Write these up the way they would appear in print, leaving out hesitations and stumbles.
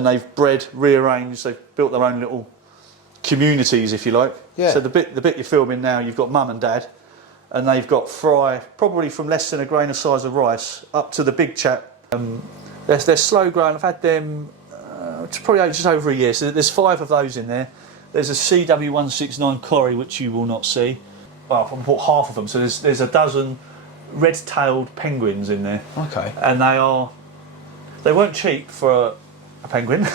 and they've bred, rearranged, they've built their own little communities, if you like. Yeah. So the bit you're filming now, you've got mum and dad, and they've got fry, probably from less than a grain of size of rice up to the big chap. They're slow growing. I've had them probably just over a year. So there's 5 of those in there. There's a CW169 Corrie, which you will not see. Well, I've bought half of them. So there's a dozen red-tailed penguins in there. Okay. And they weren't cheap for a penguin.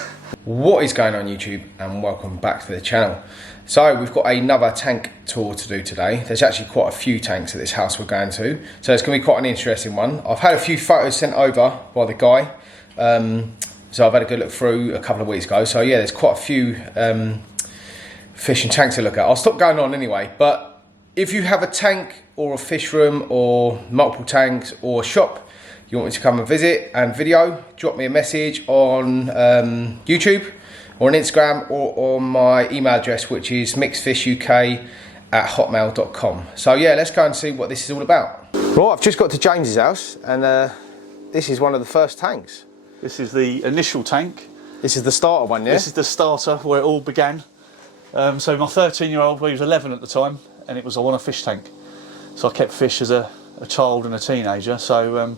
What is going on YouTube, and welcome back to the channel. So we've got another tank tour to do today. There's actually quite a few tanks at this house we're going to, so it's going to be quite an interesting one. I've had a few photos sent over by the guy, so I've had a good look through a couple of weeks ago. So yeah, there's quite a few fish and tanks to look at. I'll stop going on anyway, but if you have a tank or a fish room or multiple tanks or a shop you want me to come and visit and video, drop me a message on YouTube or on Instagram or on my email address, which is mixedfishuk@hotmail.com. So yeah, let's go and see what this is all about. Right, I've just got to James's house, and this is one of the first tanks. This is the initial tank. This is the starter one, yeah? This is the starter where it all began. So my 13-year-old, he was 11 at the time, and it was, I want a fish tank. So I kept fish as a child and a teenager. So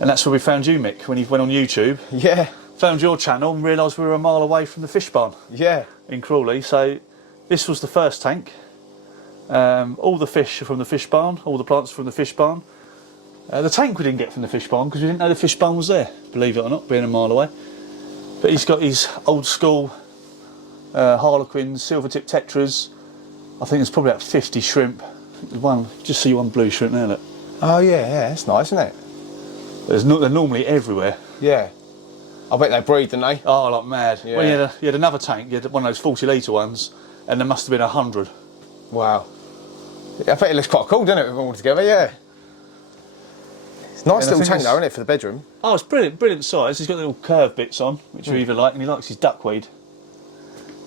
and that's where we found you, Mick, when you went on YouTube. Yeah. Found your channel and realised we were a mile away from the fish barn. Yeah. In Crawley. So this was the first tank. All the fish are from the fish barn, all the plants are from the fish barn. The tank we didn't get from the fish barn because we didn't know the fish barn was there, believe it or not, being a mile away. But he's got his old school harlequins, silver tip tetras. I think there's probably about 50 shrimp. Just see one blue shrimp there, look. Oh yeah, that's nice, isn't it? They're normally everywhere. Yeah. I bet they breed, don't they? Oh, like mad. Yeah. When you had another tank, you had one of those 40-litre ones, and there must have been 100. Wow. I bet it looks quite cool, doesn't it, with them all together, yeah. It's a nice little tank though, isn't it, for the bedroom? Oh, it's brilliant size. He's got little curved bits on, which you either like, and he likes his duckweed.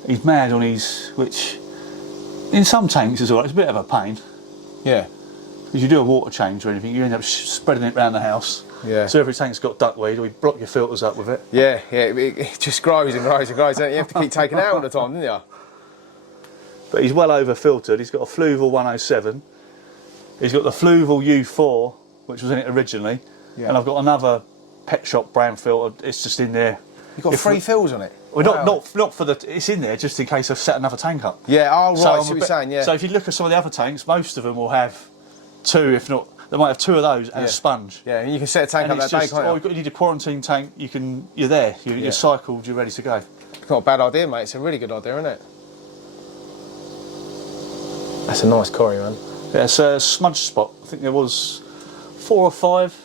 He's mad on his, which in some tanks is alright, it's a bit of a pain. Yeah. Because you do a water change or anything, you end up spreading it around the house. Yeah. So every tank's got duckweed, or you block your filters up with it. Yeah, it just grows and grows and grows, don't you? You have to keep taking it out all the time, don't you? But he's well over filtered. He's got a Fluval 107. He's got the Fluval U4, which was in it originally. Yeah. And I've got another pet shop brand filter. It's just in there. You've got 3 fills on it? Well, wow. not for the... It's in there just in case I've set another tank up. Yeah, oh right, so I see what you're saying, yeah. So if you look at some of the other tanks, most of them will have 2, if not... They might have 2 of those and a sponge. Yeah, and you can set a tank up that day, can't you? You need a quarantine tank, you're there. You're cycled, you're ready to go. It's not a bad idea, mate. It's a really good idea, isn't it? That's a nice Corrie, man. Yeah, it's a smudge spot. I think there was 4 or 5.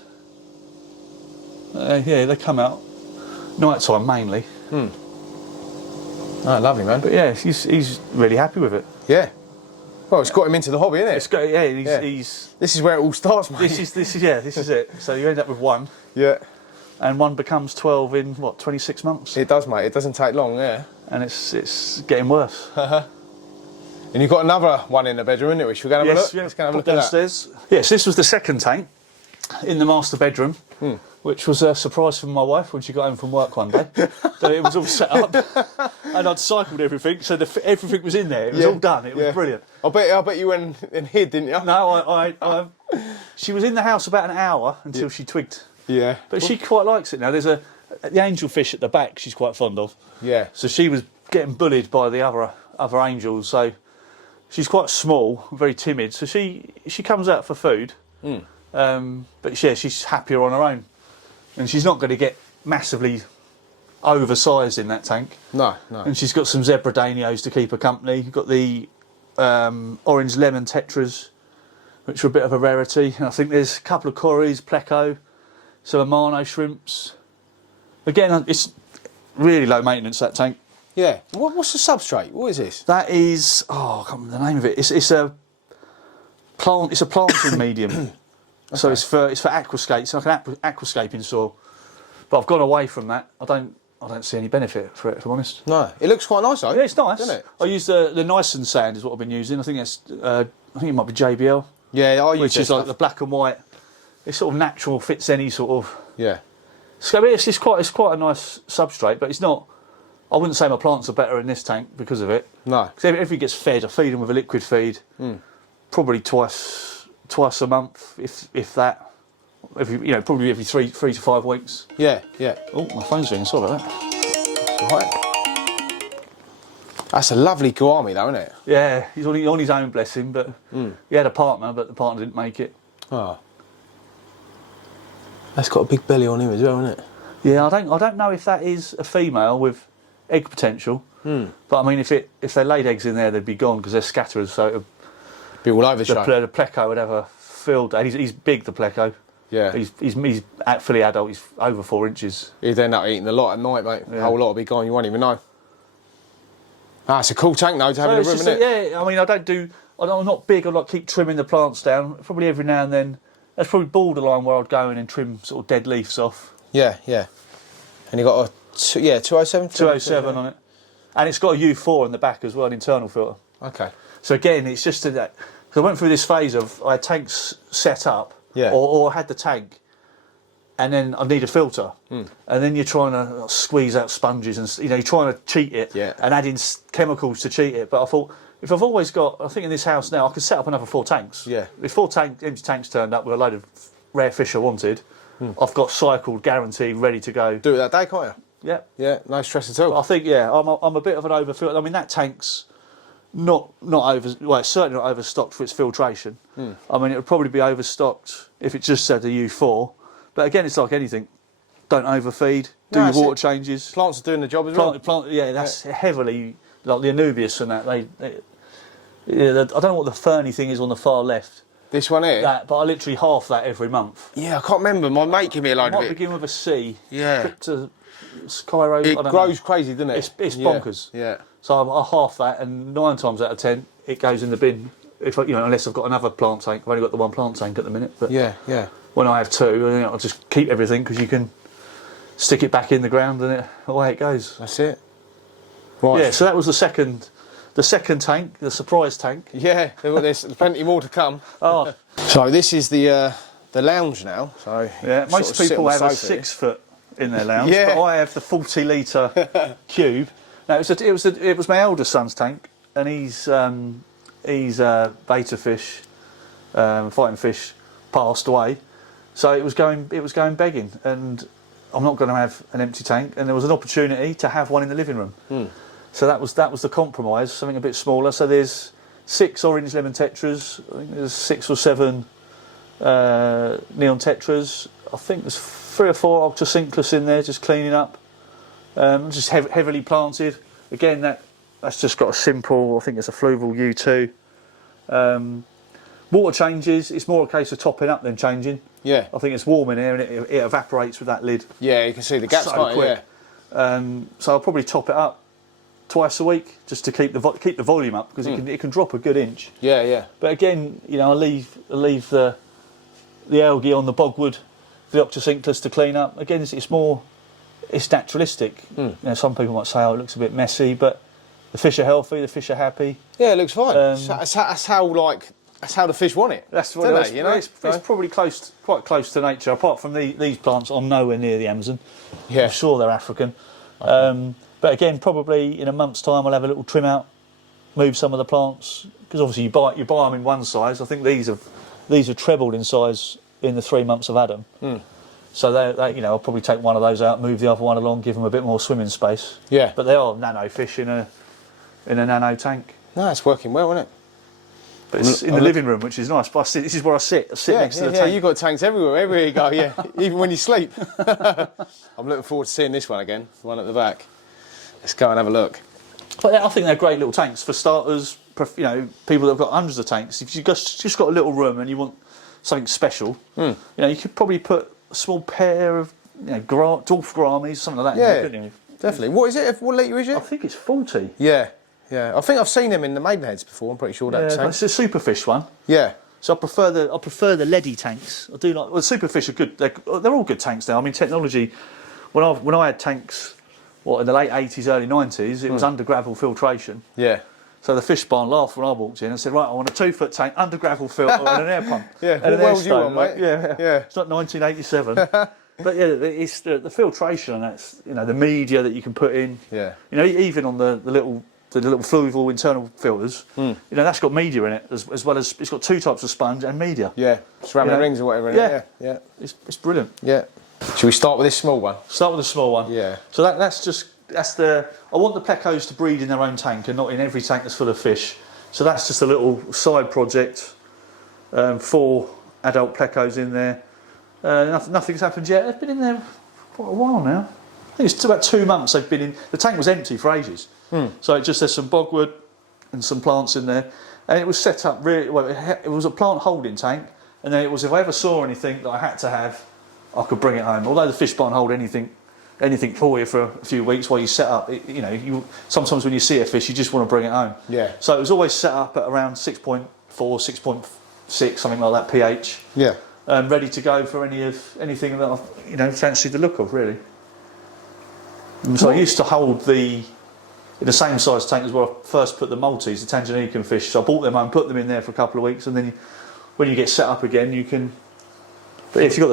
Yeah, they come out night time mainly. Oh, lovely, man. But yeah, he's really happy with it. Yeah. Well, it's got him into the hobby, isn't it? It's got, yeah, he's... This is where it all starts, mate. This is it. So you end up with 1. Yeah. And 1 becomes 12 in, what, 26 months? It does, mate. It doesn't take long, yeah. And it's getting worse. And you've got another one in the bedroom, isn't it? Which we're going to have a look. Yeah, let's go and have a look downstairs. At that. Yes, this was the second tank in the master bedroom, which was a surprise for my wife when she got home from work one day. So it was all set up, and I'd cycled everything, so everything was in there. It was all done. It was brilliant. I bet you went and hid, didn't you? No, she was in the house about an hour until she twigged. Yeah. But she quite likes it now. There's the angelfish at the back. She's quite fond of. Yeah. So she was getting bullied by the other angels. So she's quite small, very timid. So she comes out for food. But yeah, she's happier on her own, and she's not going to get massively oversized in that tank. No. And she's got some zebra danios to keep her company. You've got the orange lemon tetras, which are a bit of a rarity. And I think there's a couple of Corries, pleco, some Amano shrimps. Again, it's really low maintenance, that tank. Yeah. What's the substrate? What is this? That is, I can't remember the name of it. It's a planting medium. Okay. So it's for aquascape. It's like an aquascaping soil. But I've gone away from that. I don't see any benefit for it, if I'm honest. No. It looks quite nice though. Yeah, it's nice. Doesn't it? I use the Nice sand is what I've been using. I think it's I think it might be JBL. Yeah, I use which is like the black and white. It sort of natural, fits any sort of So it's quite a nice substrate, but it's not. I wouldn't say my plants are better in this tank because of it. No. Because everything gets fed. I feed them with a liquid feed, probably twice a month, if that. Probably every three to 5 weeks. Yeah, yeah. Oh, my phone's ringing. Sorry about that. Right. That's a lovely gourami though, isn't it? Yeah, he's on his own, bless him, but he had a partner, but the partner didn't make it. Oh. That's got a big belly on him as well, isn't it? Yeah, I don't know if that is a female with egg potential, but I mean, if they laid eggs in there, they'd be gone because they're scatterers, so it'd be all over the show. The pleco would have a filled, and he's big, the pleco. Yeah. He's fully adult, he's over 4 inches. He'd end up eating a lot at night, mate. Yeah. A whole lot will be gone, you won't even know. Ah, it's a cool tank though to have in the room, isn't it? Yeah, I mean, I'm not big, I like keep trimming the plants down, probably every now and then. That's probably borderline where I'd go in and trim sort of dead leaves off. Yeah, yeah. And you got a 207? 207 on it. And it's got a U4 in the back as well, an internal filter. Okay. So again, it's just that, because I went through this phase of I had tanks set up, or I had the tank, and then I need a filter, and then you're trying to squeeze out sponges, and you're trying to cheat it, and add in chemicals to cheat it. But I thought, if I've always got, I think in this house now, I could set up another 4 tanks. Yeah. If 4 empty tanks turned up with a load of rare fish I wanted, I've got cycled, guaranteed, ready to go. Do it that day, can't you? Yeah. Yeah, no stress at all. But I think, I'm a bit of an overfilter. I mean, that tank's not over. Well, it's certainly not overstocked for its filtration. I mean, it would probably be overstocked if it just said a U4. But again, it's like anything. Don't overfeed. Do your water changes. Plants are doing the job as well. That's heavily like the Anubias and that. I don't know what the ferny thing is on the far left. This one here? But I literally half that every month. Yeah, I can't remember. My mate gave me a load of it. It might begin with a C. Yeah. Cairo. It grows crazy, doesn't it? It's bonkers. Yeah. So I half that, and 9 times out of 10, it goes in the bin. If unless I've got another plant tank. I've only got the 1 plant tank at the minute. But yeah, yeah. When I have 2, I'll just keep everything because you can stick it back in the ground and away it goes. That's it. Right. Yeah. So that was the second tank, the surprise tank. Yeah. There's plenty more to come. Oh. So this is the lounge now. So yeah, most people have a 6 foot in their lounge, but I have the 40 litre cube. Now it was my eldest son's tank, and he's beta fish, fighting fish, passed away, so it was going begging, and I'm not going to have an empty tank, and there was an opportunity to have one in the living room. So that was the compromise, something a bit smaller. So there's 6 orange lemon tetras, I think there's 6 or 7 neon tetras, I think there's 3 or 4 octocinclus in there, just cleaning up, just heavily planted. Again, that's just got a simple, I think it's a Fluval U2. Water changes, it's more a case of topping up than changing. Yeah. I think it's warm in here and it evaporates with that lid. Yeah, you can see the gaps so quick. So I'll probably top it up twice a week just to keep the volume up, because it can drop a good inch. Yeah, yeah. But again, I leave the algae on the bogwood, the octocinclus to clean up. Again, it's naturalistic. Some people might say, oh, it looks a bit messy, but the fish are healthy, the fish are happy. Yeah, it looks fine. That's how the fish want it. That's what it is. It's probably quite close to nature. Apart from these plants, I'm nowhere near the Amazon. Yeah. I'm sure they're African. Okay. But again, probably in a month's time, I'll have a little trim out, move some of the plants, because obviously you buy them in one size. I think these have trebled in size in the 3 months of Adam. So I'll probably take one of those out, move the other one along, give them a bit more swimming space. Yeah. But they are nano fish in a nano tank. No, it's working well, isn't it? But it's in the living room, which is nice. But this is where I sit. I sit next to the tank. Yeah, you've got tanks everywhere you go, yeah. Even when you sleep. I'm looking forward to seeing this one again, the one at the back. Let's go and have a look. But I think they're great little tanks for starters. People that have got hundreds of tanks. If you've just got a little room and you want something special, you could probably put a small pair of dwarf gouramis, something like that. Yeah, in there, definitely. What is it? What litre is it? I think it's 40. Yeah. Yeah, I think I've seen them in the Maidenheads before. I'm pretty sure that tank. It's a superfish one. Yeah. So I prefer the leady tanks. I do like. Well, the superfish are good. They're all good tanks now. I mean, technology. When I had tanks, in the late 80s, early 90s, it was under gravel filtration. Yeah. So the fish barn laughed when I walked in and said, "Right, I want a 2 foot tank, under gravel filter, and an air pump." Yeah. What well do you want, mate? Yeah. It's not 1987. But yeah, it's the filtration, and that's, you know, the media that you can put in. Yeah. You know, even on the little Fluval internal filters, you know, that's got media in it as well as it's got 2 types of sponge and media. Yeah, ceramic rings or whatever in it. Yeah. It's brilliant. Yeah. Should we start with this small one? Start with the small one. Yeah. So that's the, I want the plecos to breed in their own tank and not in every tank that's full of fish. So that's just a little side project, 4 adult plecos in there. Nothing's happened yet. They've been in there quite a while now. I think it's about 2 months they've been in. The tank was empty for ages. So there's some bogwood and some plants in there. And it was set up really, well, it was a plant holding tank. And then it was, if I ever saw anything that I had to have, I could bring it home. Although the fish barn hold anything for you for a few weeks while you set up, you know, sometimes when you see a fish, you just want to bring it home. Yeah. So it was always set up at around 6.4, 6.6, something like that pH. Yeah. Ready to go for anything that I, you know, fancied the look of, really. And so I used to hold in the same size tank as where I first put the Maltese, the Tanganyikan fish. So I bought them home, put them in there for a couple of weeks, and then when you get set up again, you can. But if you've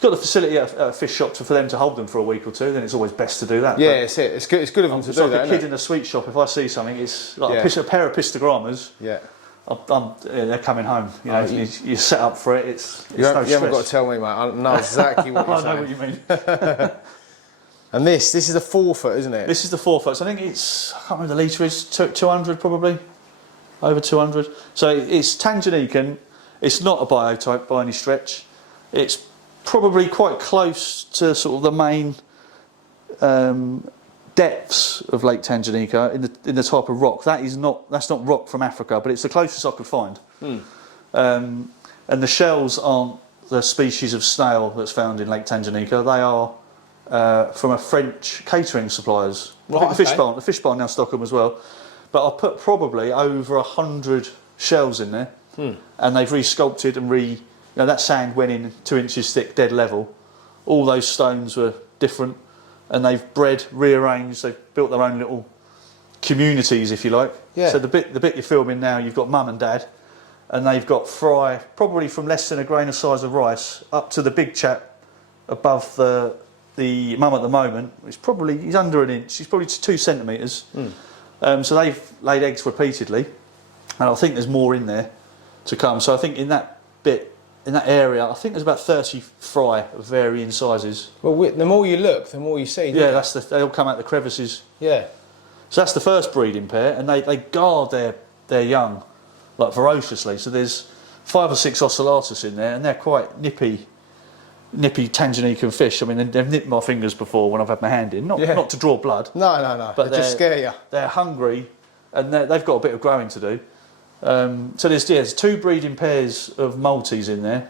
got the facility at a fish shop for them to hold them for a week or two, then it's always best to do that. Yeah, it's it. It's good. It's good of them to do like that. A kid in a sweet shop. If I see something, it's like a pair of pistogrammas. Yeah. They're coming home. You know, you set up for it. You haven't got to tell me, mate. I know exactly what you're saying. I know what you mean. And this is the 4 foot, isn't it? This is the 4 foot. So I think I can't remember the litre is 200 probably, over 200. So it's Tanganyikan. It's not a biotype by any stretch. It's probably quite close to sort of the main depths of Lake Tanganyikan in the type of rock. That's not rock from Africa, but it's the closest I could find. And the shells aren't the species of snail that's found in Lake Tanganyikan. They are from a French catering suppliers. Right, the fish barn now stock them as well. But I put probably over 100 shells in there, and they've re-sculpted and you know, that sand went in 2 inches thick, dead level. All those stones were different, and they've bred, rearranged. They've built their own little communities, if you like. Yeah. So the bit you're filming now, you've got mum and dad, and they've got fry, probably from less than a grain of size of rice up to the big chap above the mum at the moment. He's under an inch. He's probably 2 centimetres. So they've laid eggs repeatedly, and I think there's more in there to come. So I think in that area, I think there's about 30 fry of varying sizes. Well, the more you look, the more you see. Yeah, they all come out the crevices. Yeah. So that's the first breeding pair, and they guard their young like ferociously. So there's 5 or 6 ocellatus in there, and they're quite nippy Tanganyikan fish. I mean, they've nipped my fingers before when I've had my hand in, not to draw blood. No. But they just scare you. They're hungry, and they've got a bit of growing to do. So there's 2 breeding pairs of Maltese in there,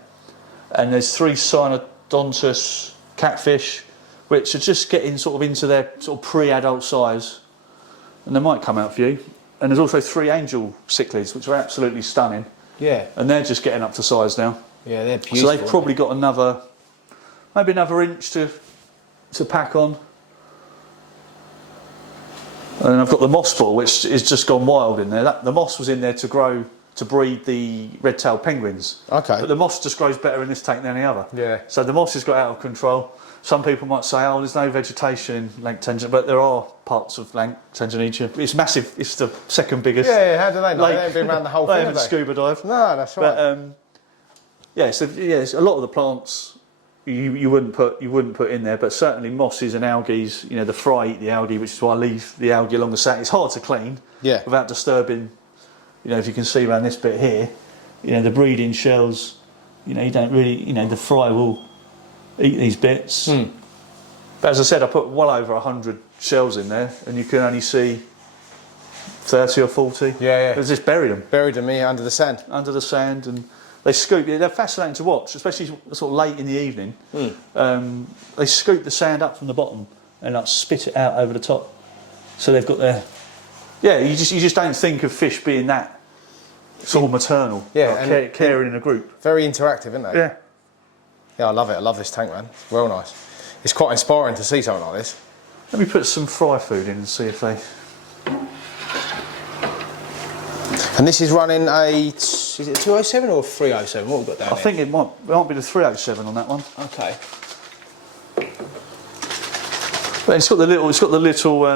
and there's 3 Cynodontus catfish, which are just getting sort of into their sort of pre-adult size, and they might come out for you. And there's also 3 angel cichlids, which are absolutely stunning. Yeah. And they're just getting up to size now. Yeah, they're beautiful. So they've probably got maybe another inch to pack on. And I've got the moss ball, which is just gone wild in there. The moss was in there to breed the red-tailed penguins. Okay. But the moss just grows better in this tank than any other. Yeah. So the moss has got out of control. Some people might say, oh, there's no vegetation in Lake Tanganyikan, but there are parts of Lake Tanganyikan. It's massive. It's the second biggest. Yeah, how do they know? Lake. They haven't been around the whole they thing, haven't scuba dived. No, that's right. But a lot of the plants you wouldn't put in there, but certainly mosses and algae. You know, the fry eat the algae, which is why I leave the algae along the sand. It's hard to clean. Yeah. Without disturbing. You know, if you can see around this bit here, you know, the breeding shells. You know, you don't really. You know, the fry will eat these bits. But as I said, I put well over 100 shells in there, and you can only see 30 or 40. Yeah. They just buried them. Buried them here under the sand. Under the sand, and they scoop. They're fascinating to watch, especially sort of late in the evening. They scoop the sand up from the bottom and like spit it out over the top. So they've got their. Yeah, you just don't think of fish being that sort of maternal. Yeah, like and caring in a group. Very interactive, isn't they? Yeah. Yeah, I love it. I love this tank, man. It's well nice. It's quite inspiring to see something like this. Let me put some fry food in and see if they. And this is running is it a 207 or a 307? What have we got down I think it might be the 307 on that one. Okay. But it's got the little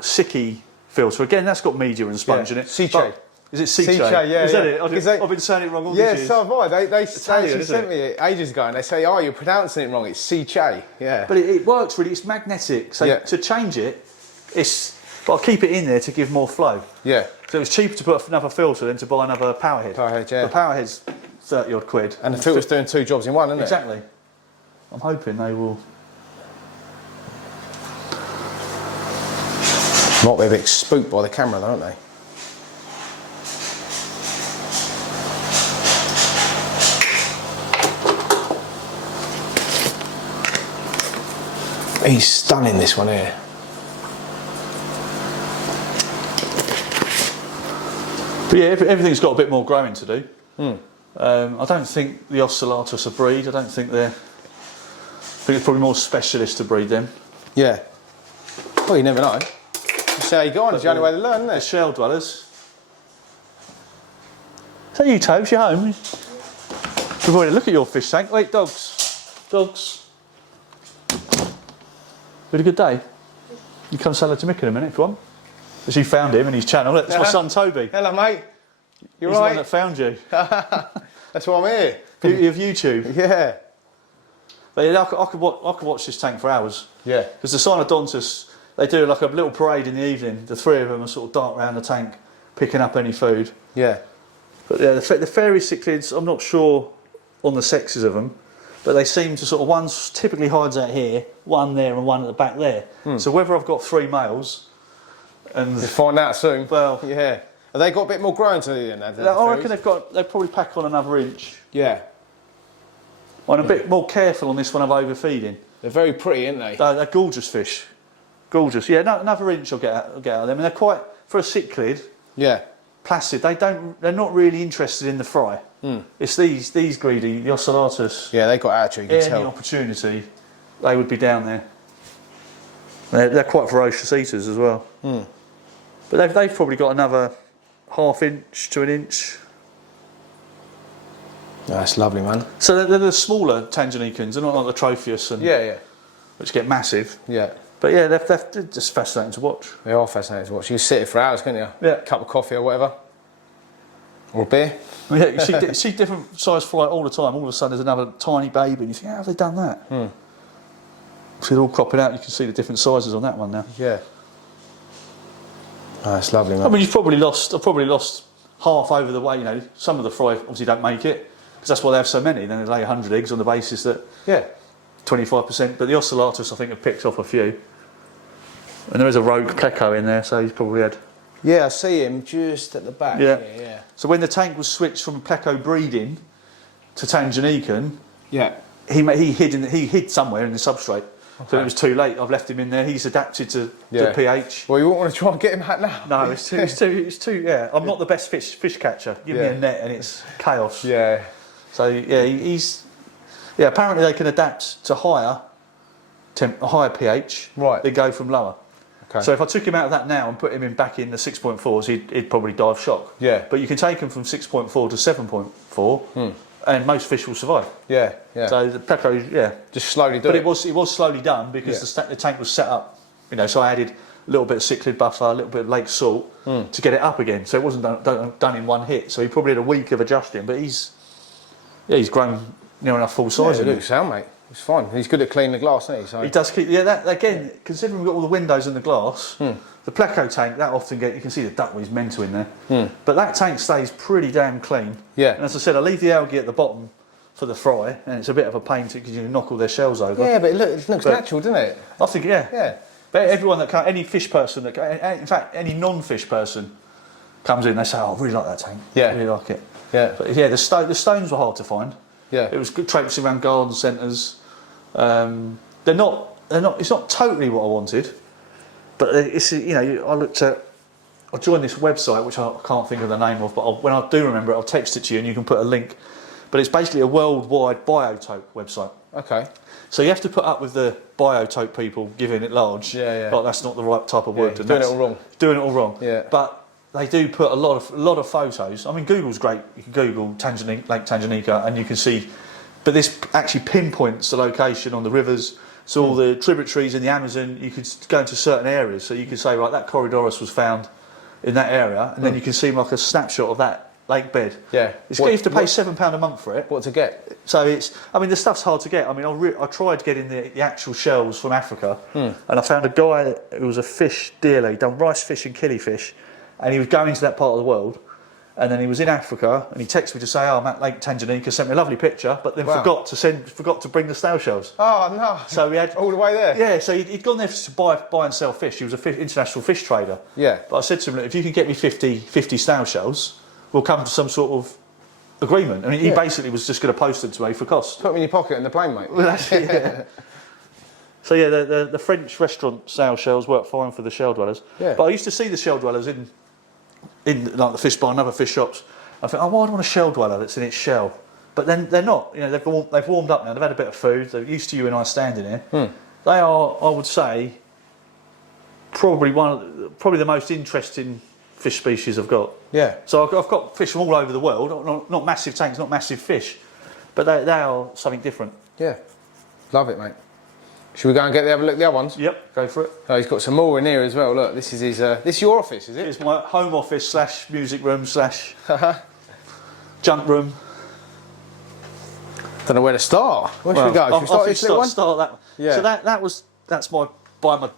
sicky filter. Again, that's got media and sponge in it. Cichlid. Is it Cichlid? Yeah. Is that it? I've been saying it wrong all these years. So have I. They Italian, sent me it ages ago and they say, oh, you're pronouncing it wrong. It's Cichlid. Yeah. But it works really. It's magnetic. So to change it, but I'll keep it in there to give more flow. Yeah. So it was cheaper to put another filter than to buy another power head. Power head, yeah. The power head's 30 odd quid. And the filter's doing 2 jobs in one, isn't it? Exactly. I'm hoping they will. Might be a bit spooked by the camera, though, aren't they? He's stunning, this one here. But yeah, everything's got a bit more growing to do. I don't think the ocellatus are breed. I think it's probably more specialist to breed them. Yeah. Well, you never know. You see how you go on. It's the only way to learn, isn't it? The shell dwellers. Is that you, Tobes? You home? We've already look at your fish tank. Wait, dogs. Dogs. You had a good day? You come say hello to Mick in a minute if you want. Because you found him and his channel. That's my son Toby. Hello, mate. You're He's right. the one that found you. That's why I'm here. Beauty of YouTube. Yeah. But yeah, I could watch this tank for hours. Yeah. Because the Cynodontus, they do like a little parade in the evening. The 3 of them are sort of dart around the tank, picking up any food. Yeah. But yeah, the fairy cichlids, I'm not sure on the sexes of them, but they seem to sort of, one typically hides out here, one there and one at the back there. So whether I've got 3 males, and you'll find out soon. Well, yeah. Have they got a bit more growing to them than I reckon they probably pack on another inch. Yeah. I'm a bit more careful on this one of overfeeding. They're very pretty, aren't they? They're gorgeous fish. Gorgeous. Yeah, another inch I'll get out of them. And they're quite, for a cichlid, placid. They're not really interested in the fry. It's these greedy, the ocellatus. Yeah, they got attitude, you can tell. Any opportunity, they would be down there. They're quite ferocious eaters as well. But they've probably got another ½ inch to an inch. That's lovely, man. So they're the smaller Tanganyikan. They're not like the Tropheus and which get massive. Yeah. But yeah, they're just fascinating to watch. They are fascinating to watch. You can sit here for hours, can't you? Yeah. Cup of coffee or whatever. Or a beer. Yeah, you see different size fry all the time. All of a sudden there's another tiny baby and you think, how have they done that? See it all cropping out. You can see the different sizes on that one now. Yeah. Oh, that's lovely, man. I mean, I've probably lost half over the way. You know, some of the fry obviously don't make it because that's why they have so many. Then they lay 100 eggs on the basis that 25%. But the ocellatus, I think, have picked off a few. And there is a rogue pleco in there, so he's probably had. Yeah, I see him just at the back. Yeah. So when the tank was switched from pleco breeding to Tanganyikan, he hid somewhere in the substrate. Okay. So it was too late. I've left him in there. He's adapted to the pH. Well, you won't want to try and get him out now. No, it's too. Yeah, I'm not the best fish catcher. Give me a net and it's chaos. Yeah. So yeah, he's. Yeah, apparently they can adapt to higher pH. Right. They go from lower. Okay. So if I took him out of that now and put him back in the 6.4s, he'd probably die of shock. Yeah. But you can take him from 6.4 to 7.4, and most fish will survive. Yeah. So the pleco, just slowly do it. But it was slowly done because the tank was set up. You know, so I added a little bit of cichlid buffer, a little bit of lake salt to get it up again. So it wasn't done in one hit. So he probably had a week of adjusting, but he's grown near enough full size. Yeah, it looks sound, mate. It's fine. He's good at cleaning the glass, isn't he? So he does keep. Yeah, that again. Considering we've got all the windows and the glass, the pleco tank that often you can see the duckweed's mental in there. But that tank stays pretty damn clean. Yeah. And as I said, I leave the algae at the bottom for the fry, and it's a bit of a pain because you knock all their shells over. Yeah, but it looks natural, doesn't it? I think yeah. But everyone that any fish person in fact any non-fish person comes in, they say, "Oh, I really like that tank. Yeah, I really like it." Yeah. But yeah, the stones were hard to find. Yeah. It was good traipsing around garden centres. They're not. It's not totally what I wanted, but it's I joined this website which I can't think of the name of, but when I do remember it, I'll text it to you and you can put a link. But it's basically a worldwide biotope website. Okay. So you have to put up with the biotope people giving it large. Yeah. Like that's not the right type of word. Doing it all wrong. Doing it all wrong. Yeah. But they do put a lot of photos. I mean, Google's great. You can Google Lake Tanganyikan and you can see. But this actually pinpoints the location on the rivers, So all the tributaries in the Amazon, you could go into certain areas. So you could say, right, that Corydorus was found in that area, and then you can see like a snapshot of that lake bed. Yeah. You have to pay £7 a month for it. What to get? So it's, I mean, the stuff's hard to get. I mean, I tried getting the actual shells from Africa, and I found a guy who was a fish dealer. He'd done rice fish and killifish, and he was going to that part of the world. And then he was in Africa, and he texted me to say, "Oh, I'm at Lake Tanganyikan." Sent me a lovely picture, but then forgot to bring the snail shells. Oh no! So we had all the way there. Yeah, so he'd gone there to buy and sell fish. He was an international fish trader. Yeah. But I said to him, if you can get me 50 snail shells, we'll come to some sort of agreement. I mean, he basically was just going to post them to me for cost. Put them in your pocket in the plane, mate. Well, that's it, yeah. So yeah, the French restaurant snail shells work fine for the shell dwellers. Yeah. But I used to see the shell dwellers in like the fish bar and other fish shops. I think, oh, why do I want a shell dweller that's in its shell? But then they're not. You know, they've warmed up now. They've had a bit of food. They're used to you and I standing here. They are, I would say, probably the most interesting fish species I've got. Yeah. So I've got fish from all over the world. Not massive tanks, not massive fish, but they are something different. Yeah. Love it, mate. Should we go and have a look at the other ones? Yep, go for it. Oh, he's got some more in here as well. Look, this is his. This is your office, is it? It's my home office / music room / junk room. Don't know where to start. Where should we go? Should we start this little one? Start that one. Yeah. So that's my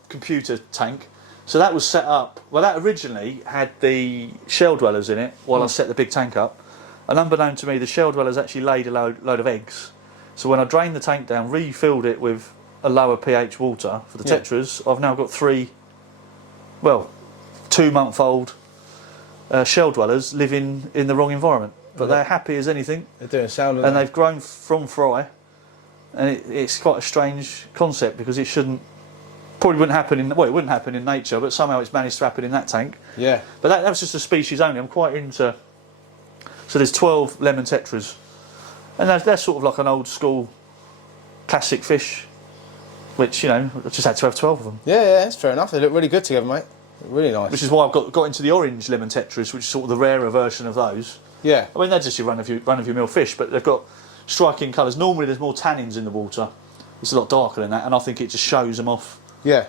computer tank. So that was set up. Well, that originally had the shell dwellers in it while I set the big tank up. And unbeknown to me, the shell dwellers actually laid a load of eggs. So when I drained the tank down, refilled it with a lower pH water for the tetras, I've now got 3 2-month-old shell dwellers living in the wrong environment. But they're happy as anything. They're doing sound. And they've grown from fry. And it's quite a strange concept because it wouldn't happen in nature, but somehow it's managed to happen in that tank. Yeah. But that was just a species only. I'm quite into. So there's 12 lemon tetras, and they're sort of like an old school classic fish, which, you know, I just had to have 12 of them. Yeah, that's fair enough. They look really good together, mate. Really nice. Which is why I've got into the orange lemon tetras, which is sort of the rarer version of those. Yeah. I mean, they're just your run of your mill fish, but they've got striking colours. Normally there's more tannins in the water. It's a lot darker than that, and I think it just shows them off. Yeah.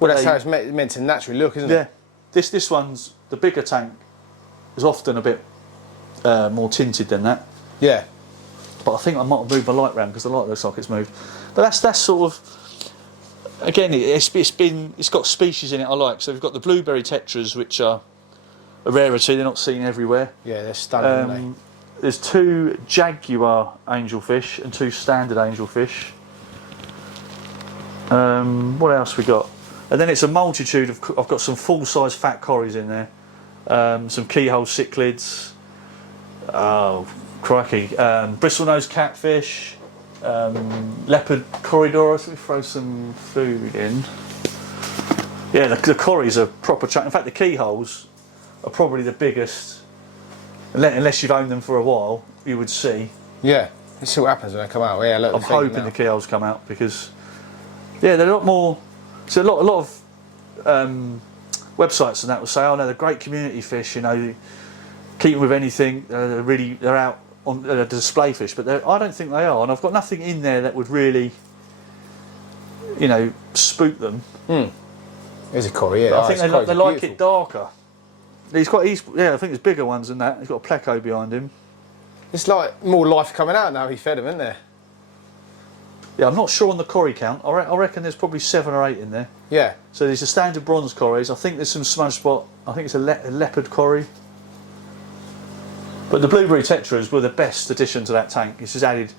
Well, that's how it's meant to naturally look, isn't it? Yeah. This one's, the bigger tank is often a bit more tinted than that. Yeah. But I think I might have moved my light round because the light looks like it's moved. But that's sort of, again, it's got species in it I like. So we've got the blueberry tetras, which are a rarity. They're not seen everywhere. Yeah, they're stunning, aren't they? There's 2 jaguar angelfish and 2 standard angelfish. What else we got? And then it's a multitude of. I've got some full-size fat corries in there, some keyhole cichlids. Oh, crikey! Bristlenose catfish, leopard corridors. Let me throw some food in. Yeah, the corries are proper. In fact, the keyholes are probably the biggest. Unless you've owned them for a while, you would see. Yeah, let's see what happens when they come out. Yeah, look, I'm hoping the keyholes come out because. Yeah, they're a lot more. So a lot of websites and that will say, "Oh no, they're great community fish. You know, keep them with anything. They're out on display fish." But I don't think they are, and I've got nothing in there that would really, you know, spook them. There's a cory. Yeah, I think they like it darker. I think there's bigger ones than that. He's got a pleco behind him. It's like more life coming out now. He fed them, isn't there? Yeah, I'm not sure on the corrie count. I reckon there's probably 7 or 8 in there. Yeah. So there's a standard bronze corries. I think there's some smudge spot. I think it's a leopard corrie. But the blueberry tetras were the best addition to that tank. It's just added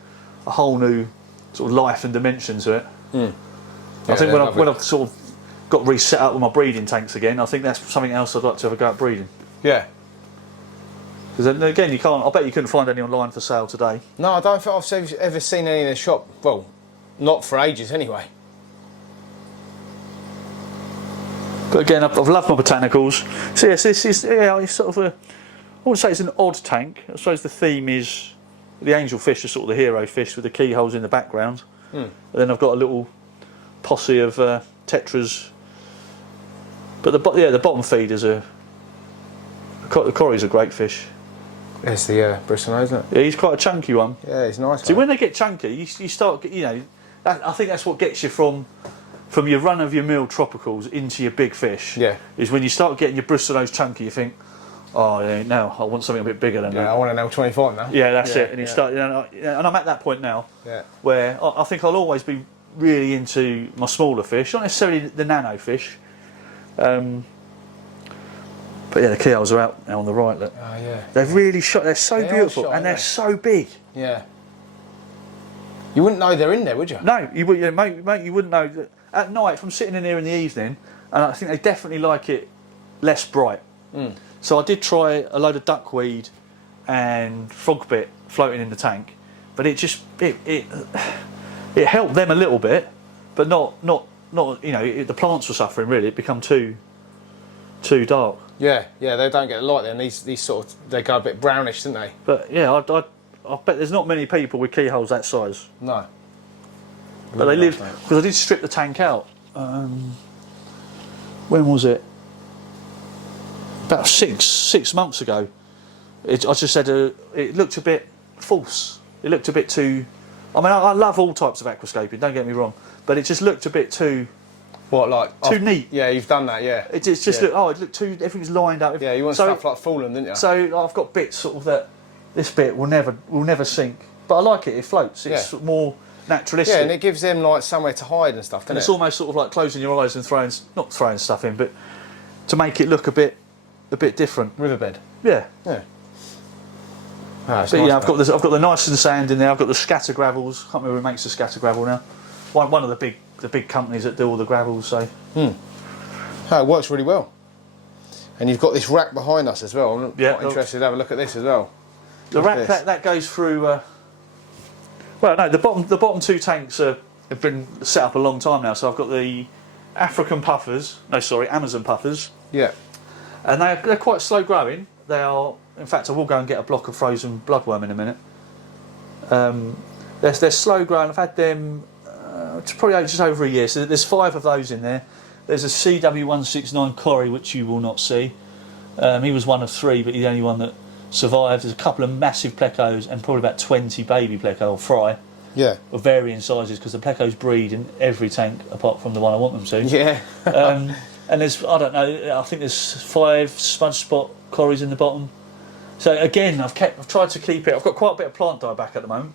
a whole new sort of life and dimension to it. Yeah, I think when I've sort of got reset up with my breeding tanks again, I think that's something else I'd like to have a go at breeding. Yeah. Because again, I bet you couldn't find any online for sale today. No, I don't think I've ever seen any in the shop. Well, not for ages anyway. But again, I've loved my botanicals. So yes, this is it's sort of I wouldn't say it's an odd tank. I suppose the theme is the angelfish are sort of the hero fish with the keyholes in the background. And then I've got a little posse of tetras. But the bottom feeders are. The corrie's a great fish. It's the Bristlenose, isn't it? Yeah, he's quite a chunky one. Yeah, he's nice. See, when they get chunky, you start, you know, I think that's what gets you from your run-of-your-mill tropicals into your big fish. Yeah. Is when you start getting your bristlenose chunky, you think, oh yeah, now I want something a bit bigger than that. I want an L25 now. Yeah, that's it. And you start, and I'm at that point now, where I think I'll always be really into my smaller fish, not necessarily the nano fish. But yeah, the keels are out now on the right. Look. Oh yeah. They've really shot. They're so beautiful, and they're so big. Yeah. You wouldn't know they're in there, would you? No, you wouldn't, mate. You wouldn't know. That at night, if I'm sitting in here in the evening, and I think they definitely like it less bright. So I did try a load of duckweed and frogbit floating in the tank, but it just it helped them a little bit, but not the plants were suffering really. It become too dark. Yeah, they don't get the light then. These sort of, they go a bit brownish, don't they? But yeah, I bet there's not many people with keyholes that size. No. But they live, because I did strip the tank out. When was it? About six months ago. I just said it looked a bit false. It looked a bit too. I mean, I love all types of aquascaping. Don't get me wrong, but it just looked a bit too. What, like too neat? Yeah, you've done that. Yeah. It just looked. Oh, it looked too. Everything's lined up. Yeah, you want stuff like fallen, didn't you? So I've got bits sort of that. This bit will never sink, but I like it. It floats. It's more naturalistic. Yeah, and it gives them like somewhere to hide and stuff. Doesn't it's almost sort of like closing your eyes and not throwing stuff in, but to make it look a bit different. Riverbed. Yeah. Yeah. Oh, but nice, I've got the nice and sand in there. I've got the scatter gravels. I can't remember who makes the scatter gravel now. One of the big companies that do all the gravels. So. Oh, it works really well. And you've got this rack behind us as well. I'm quite interested to have a look at this as well. The rack that goes through. Well, no, the bottom two tanks have been set up a long time now. So I've got the Amazon puffers. Yeah. And they're quite slow growing. They are. In fact, I will go and get a block of frozen bloodworm in a minute. They're slow growing. I've had them probably just over a year. So there's 5 of those in there. There's a CW169 Corey, which you will not see. He was one of 3, but he's the only one that survived. There's a couple of massive plecos and probably about 20 baby pleco or fry. Yeah. Of varying sizes, because the plecos breed in every tank apart from the one I want them to. Yeah. And there's, I don't know, I think there's 5 smudge spot Corys in the bottom. So again, I've tried to keep it. I've got quite a bit of plant dye back at the moment,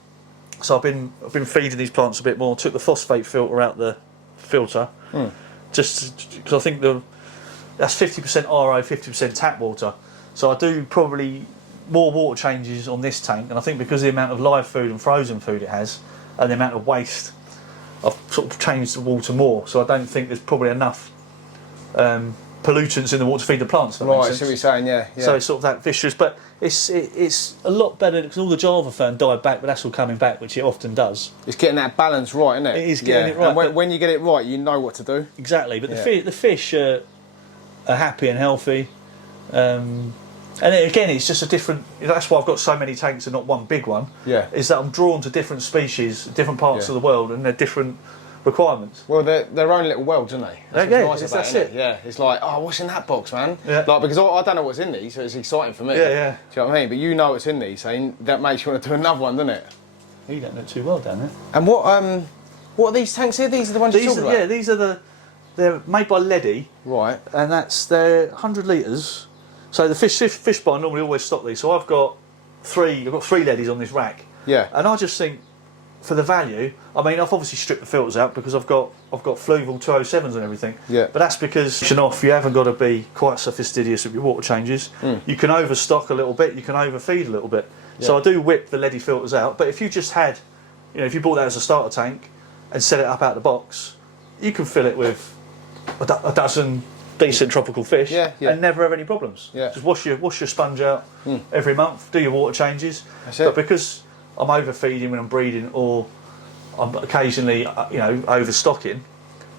so I've been feeding these plants a bit more. Took the phosphate filter out the filter, just because I think that's 50% RO, 50% tap water. So I do probably more water changes on this tank, and I think because of the amount of live food and frozen food it has, and the amount of waste, I've sort of changed the water more. So I don't think there's probably enough pollutants in the water to feed the plants. Right, I see what you're saying. Yeah. So it's sort of that vicious, but it's a lot better because all the Java fern died back, but that's all coming back, which it often does. It's getting that balance right, isn't it? It is getting it right. And when you get it right, you know what to do. Exactly, but the fish are happy and healthy. And again, it's just a different. That's why I've got so many tanks and not one big one. Yeah, is that I'm drawn to different species, different parts of the world, and they're different requirements. Well, they're their own little worlds, aren't they? That's it. Yeah, it's like, oh, what's in that box, man? Yeah. Like, because I don't know what's in these, so it's exciting for me. Yeah. Do you know what I mean? But you know what's in these, so that makes you want to do another one, doesn't it? You don't know too well down there. And what are these tanks here? These are the ones you're talking about? Yeah, these are they're made by Leddy. Right. And they're 100 litres. So the fish bar normally always stock these. So I've got 3 Leddys on this rack. Yeah. And I just think, for the value, I mean, I've obviously stripped the filters out because I've got Fluval 207s and everything. Yeah. But that's because you haven't got to be quite so fastidious with your water changes. You can overstock a little bit, you can overfeed a little bit. Yeah. So I do whip the Leddy filters out. But if you just had, if you bought that as a starter tank and set it up out the box, you can fill it with a dozen decent tropical fish and never have any problems. Yeah. Just wash your sponge out every month, do your water changes. That's it. But because I'm overfeeding when I'm breeding, or I'm occasionally, overstocking.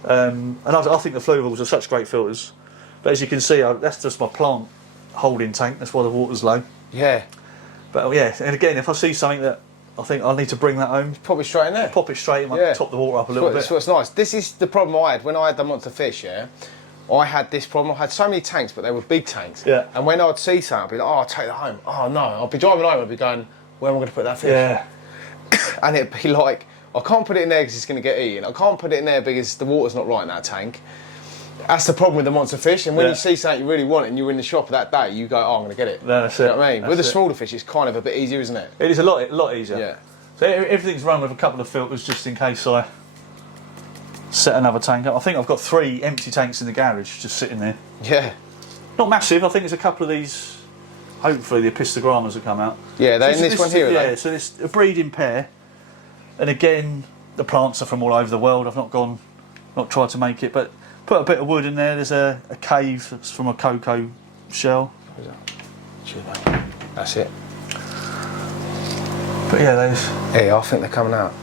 And I think the Fluvals are such great filters. But as you can see, that's just my plant holding tank. That's why the water's low. Yeah. But and again, if I see something that I think I need to bring that home, pop it straight in there. Pop it straight in. Top the water up a little bit. That's what's nice. This is the problem I had when I had the monster fish. Yeah. I had this problem. I had so many tanks, but they were big tanks. Yeah. And when I'd see something, I'd be like, "Oh, I'll take that home." Oh no, I'll be driving home. I'd be going, "Where am I going to put that fish?" Yeah. And it'd be like I can't put it in there because it's going to get eaten. I can't put it in there because the water's not right in that tank. That's the problem with the monster fish. And when you see something you really want and you're in the shop that day, you go, oh, I'm going to get it. That's you it. know what I mean? With the smaller fish, it's kind of a bit easier, isn't it? It is a lot easier. Yeah. So everything's run with a couple of filters just in case I set another tank up. I think I've got 3 empty tanks in the garage just sitting there. Yeah. Not massive. I think there's a couple of these. Hopefully the epistogrammas will come out. Yeah, they're in this one here. Yeah. So it's a breeding pair, and again the plants are from all over the world. I've not tried to make it, but put a bit of wood in there. There's a cave that's from a cocoa shell. That's it. But yeah, those. Yeah, I think they're coming out.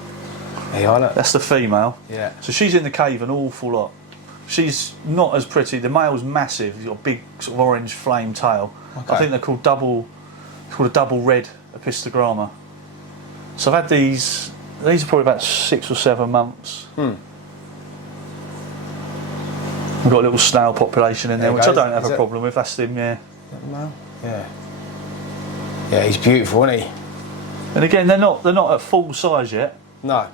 Yeah, I know. That's the female. Yeah. So she's in the cave an awful lot. She's not as pretty. The male's massive. He's got a big sort of orange flame tail. Okay. I think they're called a double red epistogramma. So I've had these. These are probably about 6 or 7 months. We've got a little snail population in there, which I don't have a problem with. That's him, yeah. Yeah. Yeah, he's beautiful, isn't he? And again, they're not at full size yet. No.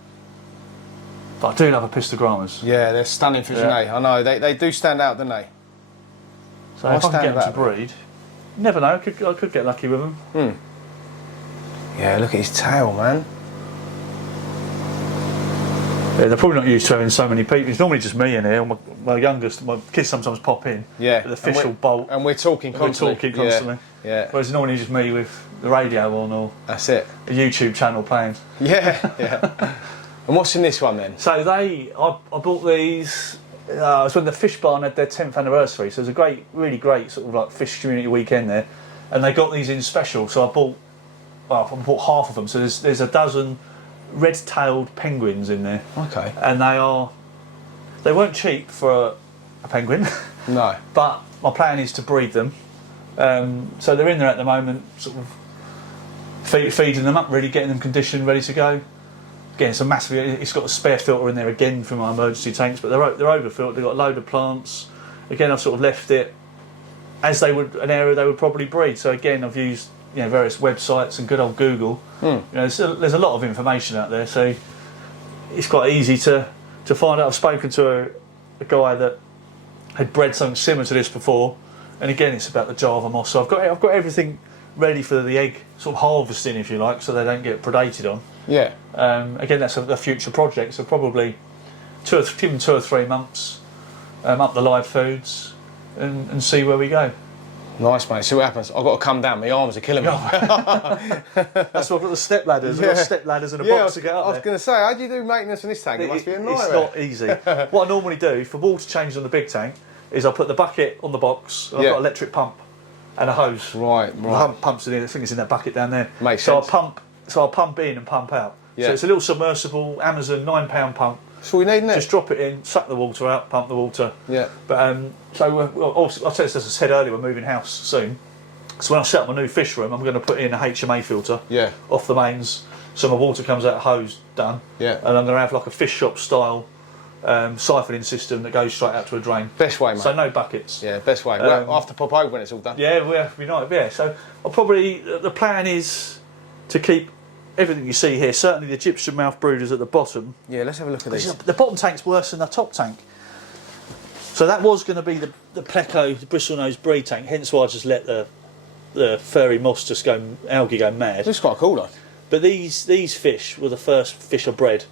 But I do love epistogrammas. Yeah, they're stunning fish, aren't they? I know, they do stand out, don't they? So if I can get them to breed, you never know, I could get lucky with them. Yeah, look at his tail, man. Yeah, they're probably not used to having so many people. It's normally just me in here. My youngest, my kids sometimes pop in. Yeah. But the fish will bolt. And we're talking constantly. Yeah. Whereas it's normally just me with the radio on or that's it. A YouTube channel playing. Yeah, yeah. And what's in this one then? So I bought these. It was when the Fish Barn had their 10th anniversary. So it was a really great sort of like fish community weekend there, and they got these in special. So I bought half of them. So there's a dozen red-tailed penguins in there. Okay. And they weren't cheap for a penguin. No. But my plan is to breed them. So they're in there at the moment, sort of feeding them up, really getting them conditioned, ready to go. Again, it's a massive. It's got a spare filter in there again for my emergency tanks, but they're overfilled. They've got a load of plants. Again, I've sort of left it as an area they would probably breed. So again, I've used various websites and good old Google. There's a lot of information out there, so it's quite easy to find out. I've spoken to a guy that had bred something similar to this before, and again, it's about the Java moss. So I've got everything ready for the egg sort of harvesting, if you like, so they don't get predated on. Yeah. Again, that's a future project, so probably give them 2 or 3 months, up the live foods, and see where we go. Nice, mate. See what happens. I've got to come down. My arms are killing me. That's why I've got the step ladders. I've got step ladders and a box to get up there. I was going to say, how do you do maintenance on this tank? It must be a nightmare. It's not easy. What I normally do for water changes on the big tank is I put the bucket on the box. And I've got an electric pump and a hose. Right. The pumps it in. I think it's in that bucket down there. Makes sense. So I pump in and pump out. Yeah. So it's a little submersible Amazon £9 pump. That's all we need, isn't it? Just drop it in, suck the water out, pump the water. Yeah. But I'll tell you, as I said earlier, we're moving house soon. So when I set up my new fish room, I'm going to put in a HMA filter off the mains, so my water comes out hose done. Yeah. And I'm going to have like a fish shop style siphoning system that goes straight out to a drain. Best way, mate. So no buckets. Yeah, best way. Well, I'll have to pop over when it's all done. Yeah, we'll have to be nice. Yeah. So the plan is to keep everything you see here, certainly the Egyptian mouth brooders at the bottom. Yeah, let's have a look at these. The bottom tank's worse than the top tank. So that was going to be the Pleco, the bristlenose breed tank, hence why I just let the furry moss algae go mad. It's quite cool though. But these fish were the first fish I bred.